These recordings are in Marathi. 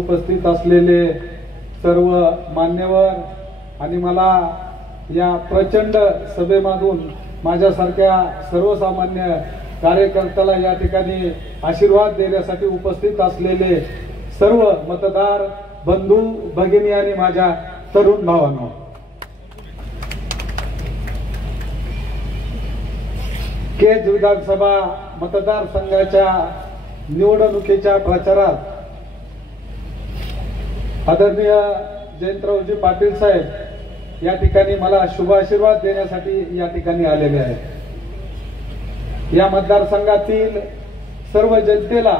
उपस्थित असलेले सर्व मान्यवर आणि मला या प्रचंड सभेमधून माझ्यासारख्या सर्वसामान्य कार्यकर्त्याला या ठिकाणी आशीर्वाद देण्यासाठी उपस्थित असलेले सर्व मतदार बंधू भगिनी आणि माझ्या तरुण भावांनो, केज विधानसभा मतदारसंघाच्या निवडणुकीच्या प्रचारात आदरणीय जयंतरावजी पाटील साहेब या ठिकाणी मला शुभ आशीर्वाद देण्यासाठी या ठिकाणी आलेले आहेत। या मतदारसंघातील सर्व जनतेला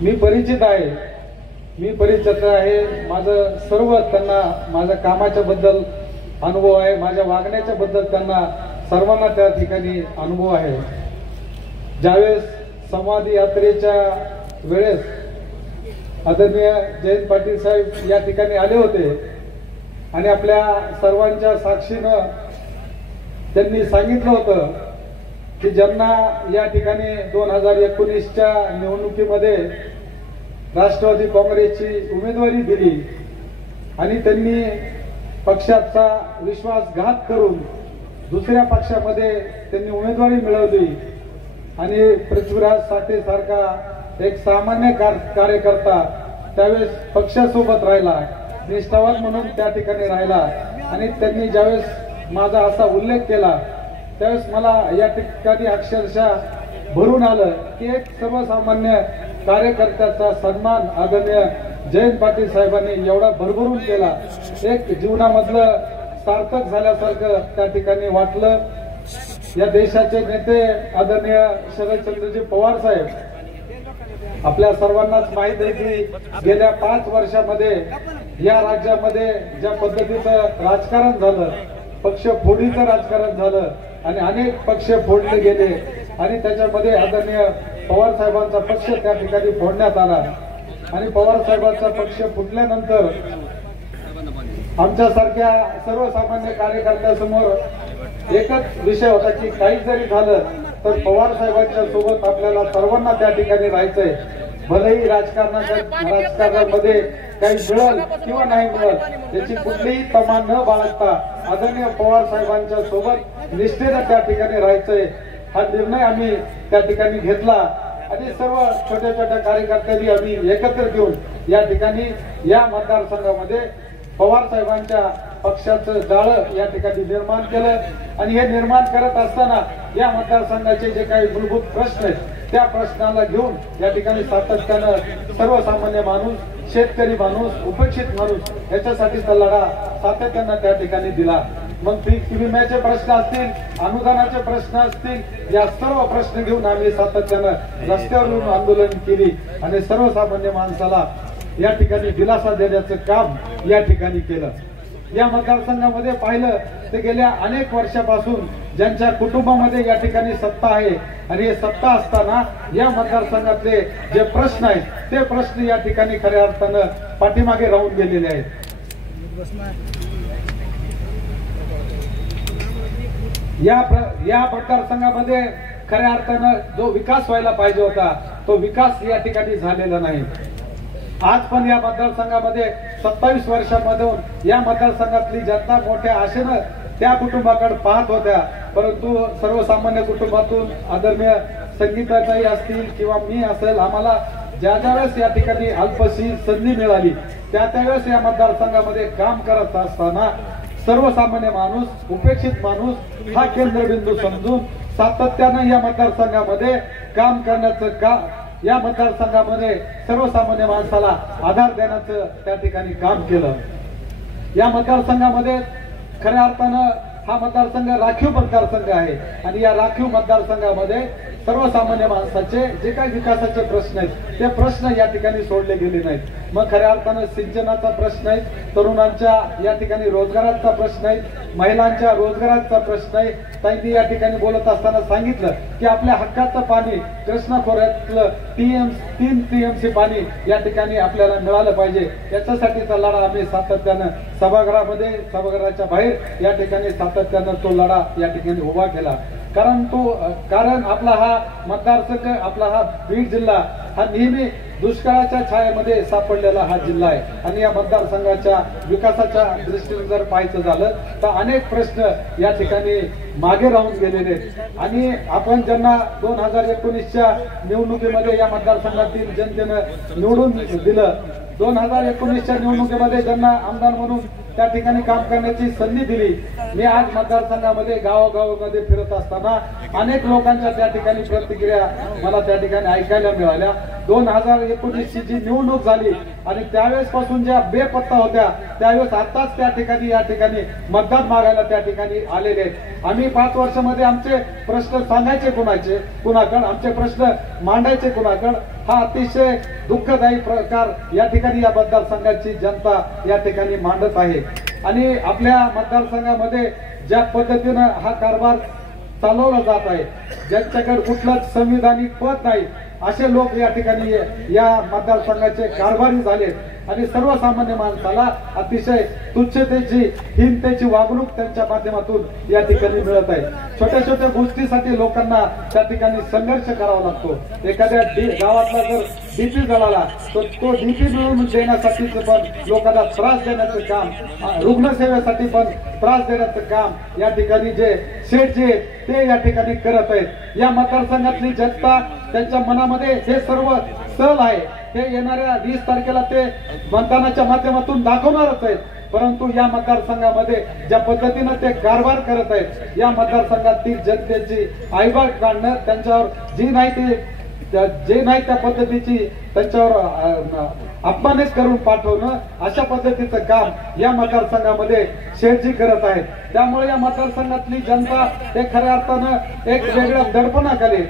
मी परिचित आहे, माझं सर्व त्यांना माझ्या कामाच्या बद्दल अनुभव आहे, माझ्या वागण्याच्या बद्दल त्यांना सर्वांना त्या ठिकाणी अनुभव आहे। ज्यावेळेस संवाद यात्रेच्या वेळेस आदरणीय जयंत पाटील साहेब या ठिकाणी आले होते आणि आपल्या सर्वांच्या साक्षीनं त्यांनी सांगितलं होतं की ज्यांना या ठिकाणी 2019च्या निवडणुकीमध्ये राष्ट्रवादी काँग्रेसची उमेदवारी दिली आणि त्यांनी पक्षाचा विश्वासघात करून दुसऱ्या पक्षामध्ये त्यांनी उमेदवारी मिळवली आणि पृथ्वीराज साठे सारखा एक सामान्य कार्यकर्ता त्यावेळेस पक्षासोबत राहिला, निष्ठावान म्हणून त्या ठिकाणी राहिला आणि त्यांनी ज्यावेळेस माझा असा उल्लेख केला त्यावेळेस मला या ठिकाणी अक्षरशः भरून आलं की एक सर्वसामान्य कार्यकर्त्याचा सन्मान आदरणीय जयंत पाटील साहेबांनी एवढा भरभरून केला, एक जीवनामधलं सार्थक झाल्यासारखं त्या ठिकाणी वाटलं। या देशाचे नेते आदरणीय शरदचंद्रजी पवार साहेब आपल्या सर्वांनाच माहित आहे की गेल्या 5 वर्षामध्ये या राज्यामध्ये ज्या पद्धतीचं राजकारण झालं, पक्ष फोडीचं राजकारण झालं आणि अनेक पक्ष फोडले गेले आणि त्याच्यामध्ये आदरणीय पवार साहेबांचा पक्ष त्या ठिकाणी फोडण्यात आला आणि पवार साहेबांचा पक्ष फुटल्यानंतर आमच्यासारख्या सर्वसामान्य कार्यकर्त्यांसमोर एकच विषय होता की काही जरी झालं तर पवार साहेबांच्या सोबत आपल्याला सर्वांना त्या ठिकाणी राहायचंय, भलेही राजकारणामध्ये काही मिळेल किंवा नाही मिळेल याची कुठलीही तमा न बाळगता आदरणीय पवार साहेबांच्या सोबत निष्ठेनं त्या ठिकाणी राहायचंय हा निर्णय आम्ही त्या ठिकाणी घेतला आणि सर्व छोट्या छोट्या कार्यकर्त्यांनी आम्ही एकत्र घेऊन या ठिकाणी या मतदारसंघामध्ये पवार साहेबांच्या पक्षाचं जाळं या ठिकाणी निर्माण केलं आणि हे निर्माण करत असताना या मतदारसंघाचे जे काही मूलभूत प्रश्न आहेत त्या प्रश्नाला घेऊन या ठिकाणी सातत्यानं सर्वसामान्य माणूस, शेतकरी माणूस, उपेक्षित माणूस याच्यासाठीचा लढा सातत्यानं त्या ठिकाणी दिला। मग पीक विम्याचे प्रश्न असतील, अनुदानाचे प्रश्न असतील, या सर्व प्रश्न घेऊन आम्ही सातत्यानं रस्त्यावर येऊन आंदोलन केली आणि सर्वसामान्य माणसाला या ठिकाणी दिलासा देण्याचं काम या ठिकाणी केलं। या मतदारसंघामध्ये पाहिलं तर गेल्या अनेक वर्षापासून ज्यांच्या कुटुंबामध्ये या ठिकाणी सत्ता आहे आणि हे सत्ता असताना या मतदारसंघातले जे प्रश्न आहेत ते प्रश्न या ठिकाणी खऱ्या अर्थानं पाठीमागे राहून गेलेले आहेत। या मतदारसंघामध्ये खऱ्या अर्थानं जो विकास व्हायला पाहिजे होता तो विकास या ठिकाणी झालेला नाही। आज पण या मतदारसंघामध्ये 27 वर्षांमधून या मतदारसंघातली जनता मोठ्या आशेनं त्या कुटुंबाकडे पाहत होत्या, परंतु सर्वसामान्य कुटुंबातून आदरणीय संगीताताई असतील किंवा मी असेल, आम्हाला ज्या वेळेस या ठिकाणी अल्पशी संधी मिळाली त्यावेळेस या मतदारसंघामध्ये काम करत असताना सर्वसामान्य माणूस, उपेक्षित माणूस हा केंद्रबिंदू समजून सातत्यानं या मतदारसंघामध्ये काम करण्याचं या मतदारसंघामध्ये सर्वसामान्य माणसाला आधार देण्याचं त्या ठिकाणी काम केलं। या मतदारसंघामध्ये खऱ्या अर्थानं हा मतदारसंघ राखीव मतदारसंघ आहे आणि या राखीव मतदारसंघामध्ये सर्वसामान्य माणसाचे जे काही विकासाचे प्रश्न आहेत ते प्रश्न या ठिकाणी सोडले गेले नाहीत। मग खऱ्या अर्थानं सिंचनाचा प्रश्न आहे, तरुणांच्या या ठिकाणी रोजगाराचा प्रश्न आहे, महिलांच्या रोजगाराचा प्रश्न आहे। त्यांनी या ठिकाणी बोलत असताना सांगितलं की आपल्या हक्काचं पाणी कृष्णा खोऱ्यातलं 3 TMC पाणी या ठिकाणी आपल्याला मिळालं पाहिजे, याच्यासाठीचा लढा आम्ही सातत्यानं सभागृहामध्ये, सभागृहाच्या बाहेर या ठिकाणी सातत्यानं तो लढा या ठिकाणी उभा केला। कारण आपला हा मतदारसंघ, आपला हा बीड जिल्हा हा नेहमी दुष्काळाच्या छायेमध्ये सापडलेला हा जिल्हा आहे आणि या मतदारसंघाच्या विकासाच्या दृष्टीने जर पाहायचं झालं तर अनेक प्रश्न या ठिकाणी मागे राहून गेलेले आहेत आणि आपण ज्यांना 2019च्या निवडणुकीमध्ये या मतदारसंघातील जनतेनं निवडून दिलं, 2019च्या निवडणुकीमध्ये ज्यांना आमदार म्हणून त्या ठिकाणी काम करण्याची संधी दिली, मी आज मतदारसंघामध्ये गावोगावामध्ये फिरत असताना अनेक लोकांच्या त्या ठिकाणी प्रतिक्रिया मला त्या ठिकाणी ऐकायला मिळाल्या. 2019ची जी निवडणूक झाली आणि त्यावेळेस पासून ज्या बेपत्ता होत्या त्यावेळेस आताच त्या ठिकाणी मतदान मागायला त्या ठिकाणी आलेले आहेत. आम्ही 5 वर्षामध्ये आमचे प्रश्न सांगायचे कुणाकडे, आमचे प्रश्न मांडायचे कुणाकडे, हा अतिशय दुःखदायी प्रकार या ठिकाणी या मतदारसंघाची जनता या ठिकाणी मांडत आहे. आणि आपल्या मतदारसंघामध्ये ज्या पद्धतीनं हा कारभार चालवला जात आहे, ज्यांच्याकडे कुठलंच संविधानिक पद नाही असे लोक या ठिकाणी या मतदारसंघाचे कारभारी झालेत आणि सर्वसामान्य माणसाला अतिशय तुच्छतेची हीनतेची वागणूक त्यांच्या माध्यमातून या ठिकाणी मिळत आहे. छोट्या छोट्या गोष्टीसाठी लोकांना त्या ठिकाणी संघर्ष करावा लागतो. एखाद्या गावातला जर डीपी जळाला तर तो डीपी मिळवून देण्यासाठी पण लोकांना त्रास देण्याचं काम, रुग्णसेवेसाठी पण त्रास देण्याचं काम या ठिकाणी जे शेठ जे ते या ठिकाणी करत आहेत. या मतदारसंघातली जनता त्यांच्या मनामध्ये हे सर्व सल आहे हे येणाऱ्या 20 तारखेला ते मतदानाच्या माध्यमातून दाखवणारच आहेत. परंतु या मतदारसंघामध्ये ज्या पद्धतीनं ते कारभार करत आहेत, या मतदारसंघातील जनतेची आईबाग काढणं, त्यांच्यावर जे नाही त्या पद्धतीची त्यांच्यावर अपमानित करून पाठवणं, अशा पद्धतीचं काम या मतदारसंघामध्ये शेठजी करत आहेत. त्यामुळे या मतदारसंघातली जनता हे खऱ्या अर्थानं एक वेगळ्या दडपणाखाली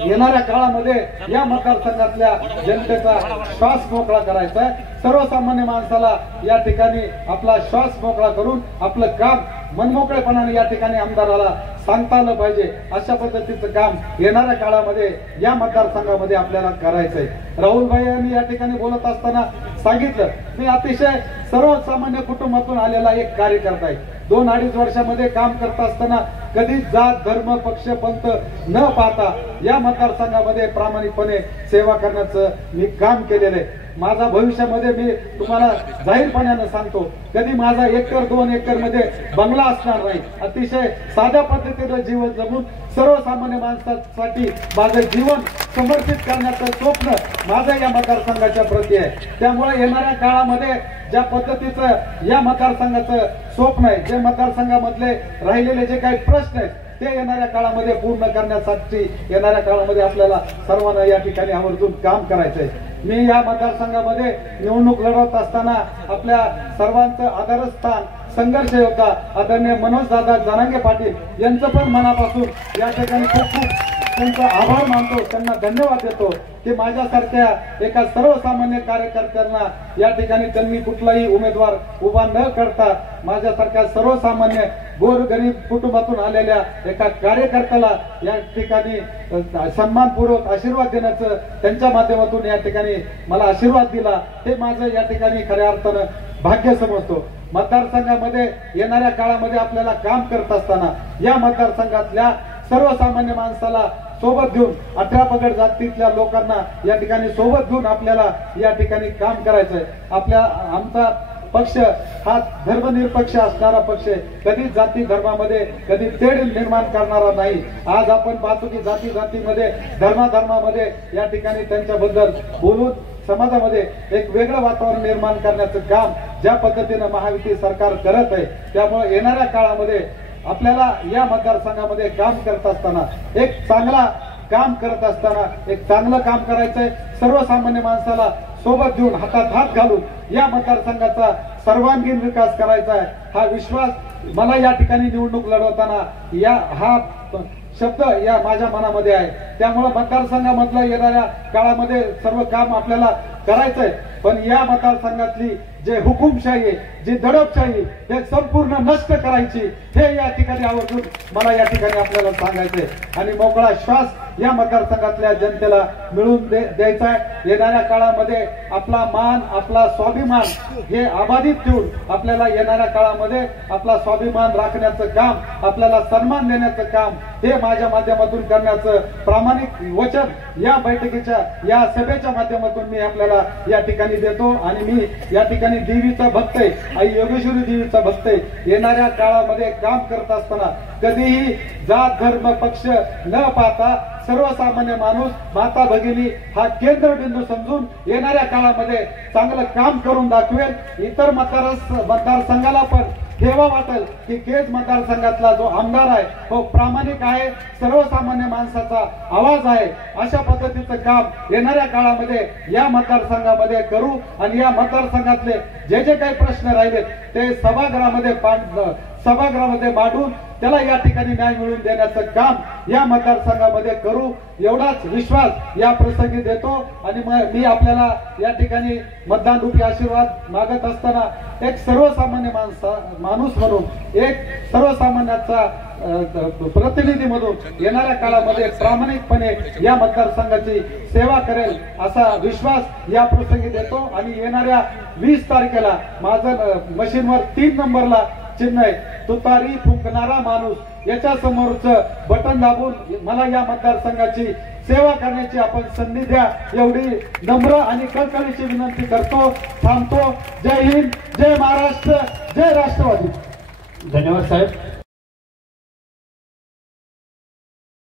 येणाऱ्या काळामध्ये या मतदारसंघातल्या जनतेचा श्वास मोकळा करायचा आहे. सर्वसामान्य माणसाला या ठिकाणी आपला श्वास मोकळा करून आपलं काम मनमोकळेपणाने या ठिकाणी आमदाराला सांगता आलं पाहिजे. अशा पद्धतीचं काम येणाऱ्या काळामध्ये या मतदारसंघामध्ये आपल्याला करायचंय. राहुलभाई यांनी या ठिकाणी बोलत असताना सांगितलं, मी अतिशय सर्वसामान्य कुटुंबातून आलेला एक कार्यकर्ता आहे. 2-2.5 वर्षामध्ये काम करत असताना कधी जात धर्म पक्ष पंथ न पाहता या मतदारसंघामध्ये प्रामाणिकपणे सेवा करण्याचं मी काम केलेलं आहे. माझा भविष्यामध्ये मी तुम्हाला जाहीरपणानं सांगतो, कधी माझा 1-2 एकर मध्ये बंगला असणार नाही. अतिशय साध्या पद्धतीनं जीवन जगून सर्वसामान्य माणसासाठी माझं जीवन समर्पित करण्याचं स्वप्न माझं या मतदारसंघाच्या प्रती आहे. त्यामुळे येणाऱ्या काळामध्ये ज्या पद्धतीचं या मतदारसंघाचं स्वप्न आहे, जे मतदारसंघामधले राहिलेले जे काही प्रश्न आहेत ते येणाऱ्या काळामध्ये पूर्ण करण्यासाठी येणाऱ्या काळामध्ये आपल्याला सर्वांना या ठिकाणी आवर्जून काम करायचंय. मी या मतदारसंघामध्ये निवडणूक लढवत असताना आपल्या सर्वांचं आदरस्थान संघर्ष योद्धा आदरणीय मनोजदादा जरांगे पाटील यांचं पण मनापासून या ठिकाणी खूप त्यांचा आभार मानतो, त्यांना धन्यवाद देतो की माझ्यासारख्या एका सर्वसामान्य कार्यकर्त्यांना या ठिकाणी त्यांनी कुठलाही उमेदवार उभा न करता माझ्यासारख्या सर्वसामान्य गोरगरीब कुटुंबातून आलेल्या एका कार्यकर्त्याला या ठिकाणी सन्मानपूर्वक आशीर्वाद देण्याचं त्यांच्या माध्यमातून या ठिकाणी मला आशीर्वाद दिला, हे माझं या ठिकाणी खऱ्या अर्थानं भाग्य समजतो. मतदारसंघामध्ये येणाऱ्या काळामध्ये आपल्याला काम करत असताना या मतदारसंघातल्या सर्वसामान्य माणसाला सोबत घेऊन 18 पगड जातीतल्या लोकांना या ठिकाणी सोबत घेऊन आपल्याला या ठिकाणी काम करायचंय. आमचा पक्ष हा धर्मनिरपेक्ष असणारा पक्ष आहे. कधी जाती धर्मामध्ये कधी तेढ निर्माण करणारा नाही. आज आपण पाहतो की जातीमध्ये धर्मामध्ये या ठिकाणी त्यांच्याबद्दल बोलून समाजामध्ये एक वेगळं वातावरण निर्माण करण्याचं काम ज्या पद्धतीनं महायुती सरकार करत आहे, त्यामुळे येणाऱ्या काळामध्ये आपल्याला या मतदारसंघामध्ये काम करत असताना एक चांगलं काम करायचंय. सर्वसामान्य माणसाला सोबत घेऊन हातात हात घालून या मतदारसंघाचा सर्वांगीण विकास करायचा आहे. हा विश्वास मला या ठिकाणी निवडणूक लढवताना हा शब्द या माझ्या मनामध्ये आहे. त्यामुळे मतदारसंघामधलं येणाऱ्या काळामध्ये सर्व काम आपल्याला करायचंय. पण या मतदारसंघातली जे हुकुमशाही आहे, जी दडपशाही हे संपूर्ण नष्ट करायची, हे या ठिकाणी आवर्जून मला या ठिकाणी आपल्याला सांगायचंय. आणि मोकळा श्वास या मतदारसंघातल्या जनतेला मिळून द्यायचा आहे. येणाऱ्या काळामध्ये आपला मान आपला स्वाभिमान हे अबाधित ठेवून आपल्याला येणाऱ्या काळामध्ये आपला स्वाभिमान राखण्याचं काम, आपल्याला सन्मान देण्याचं काम हे माझ्या माध्यमातून करण्याचं प्रामाणिक वचन या बैठकीच्या या सभेच्या माध्यमातून मी आपल्याला या ठिकाणी देतो आणि मी या ठिकाणी देवीचा भक्त आहे, आई योगेश्वरी देवीचा भक्त आहे. येणाऱ्या काळामध्ये काम करत असताना कधीही जात धर्म पक्ष न पाहता सर्वसामान्य माणूस माता भगिनी हा केंद्रबिंदू समजून येणाऱ्या काळामध्ये चांगलं काम करून दाखवेल. इतर मतदारसंघाला पण हेवा वाटेल की केज मतदारसंघातला जो आमदार आहे तो प्रामाणिक आहे, सर्वसामान्य माणसाचा आवाज आहे. अशा पद्धतीचं काम येणाऱ्या काळामध्ये या मतदारसंघामध्ये करू आणि या मतदारसंघातले जे जे काही प्रश्न राहिलेत ते सभागृहामध्ये मांडून त्याला या ठिकाणी न्याय मिळवून देण्याचं काम या मतदारसंघामध्ये करू एवढाच विश्वास या प्रसंगी देतो. आणि मी आपल्याला या ठिकाणी मतदान रूपी आशीर्वाद मागत असताना एक सर्वसामान्य माणूस म्हणून एक सर्वसामान्याचा प्रतिनिधी म्हणून येणाऱ्या काळामध्ये प्रामाणिकपणे या मतदारसंघाची सेवा करेल असा विश्वास या प्रसंगी देतो. आणि येणाऱ्या 20 तारखेला माझं मशीनवर 3 नंबरला चिन्ह आहे, तुतारी फुंकणारा माणूस, याच्या समोरचं बटन दाबून मला या मतदारसंघाची सेवा करण्याची आपण संधी द्या एवढी नम्र आणि कळकळीची विनंती करतो. थांबतो. जय हिंद, जय महाराष्ट्र, जय राष्ट्रवादी. धन्यवाद साहेब.